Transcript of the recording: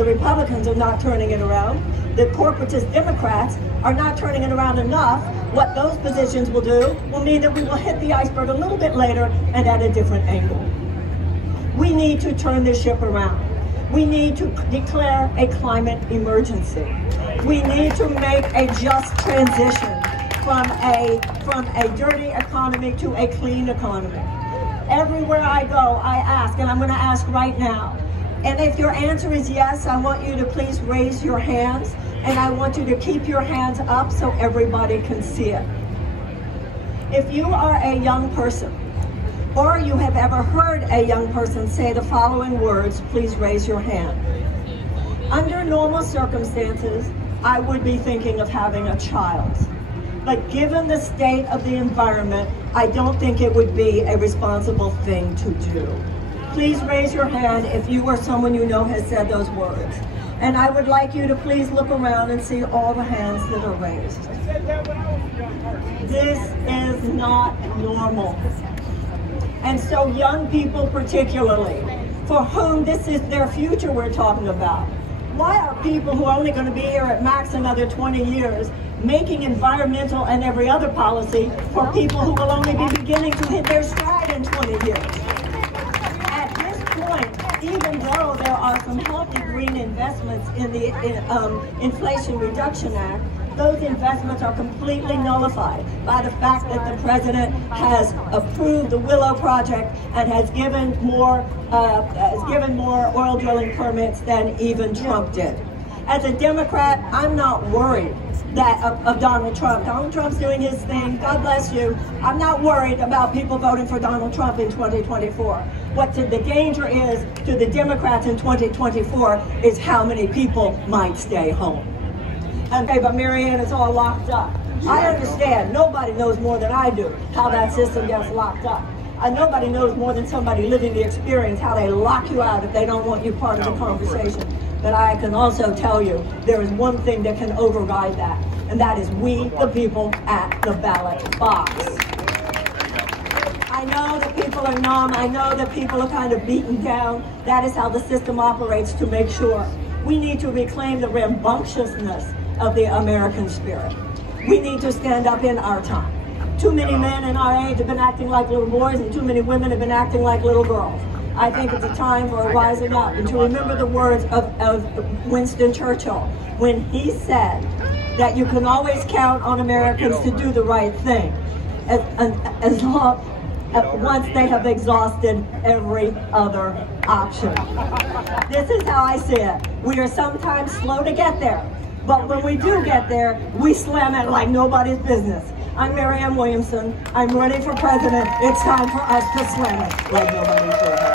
The Republicans are not turning it around. The corporatist Democrats are not turning it around enough. What those positions will do will mean that we will hit the iceberg a little bit later and at a different angle. We need to turn this ship around. We need to declare a climate emergency. We need to make a just transition from a dirty economy to a clean economy. Everywhere I go, I ask, and I'm going to ask right now. And if your answer is yes, I want you to please raise your hands, and I want you to keep your hands up so everybody can see it. If you are a young person, or you have ever heard a young person say the following words, please raise your hand. Under normal circumstances, I would be thinking of having a child. But given the state of the environment, I don't think it would be a responsible thing to do. Please raise your hand if you or someone you know has said those words. And I would like you to please look around and see all the hands that are raised. This is not normal. And so young people particularly, for whom this is their future we're talking about. Why are people who are only going to be here at max another 20 years making environmental and every other policy for people who will only be beginning to hit their stride in 20 years? At this point, even though there are some healthy green investments in the Inflation Reduction Act, those investments are completely nullified by the fact that the president has approved the Willow project and has given more oil drilling permits than even Trump did. As a Democrat, I'm not worried of Donald Trump. Donald Trump's doing his thing. God bless you. I'm not worried about people voting for Donald Trump in 2024. What the danger is to the Democrats in 2024 is how many people might stay home. Okay, but Marianne, it's all locked up. I understand. Nobody knows more than I do how that system gets locked up. And nobody knows more than somebody living the experience how they lock you out if they don't want you part of the conversation. But I can also tell you there is one thing that can override that, and that is we, the people, at the ballot box. I know that people are numb. I know that people are kind of beaten down. That is how the system operates to make sure. We need to reclaim the rambunctiousness of the American spirit. We need to stand up in our time. Too many men in our age have been acting like little boys, and too many women have been acting like little girls. I think it's a time for a rising up and to remember the words of Winston Churchill when he said that you can always count on Americans to do the right thing as long once they have exhausted every other option. This is how I see it. We are sometimes slow to get there, but when we do get there, we slam it like nobody's business. I'm Marianne Williamson. I'm running for president. It's time for us to slam it like nobody's business.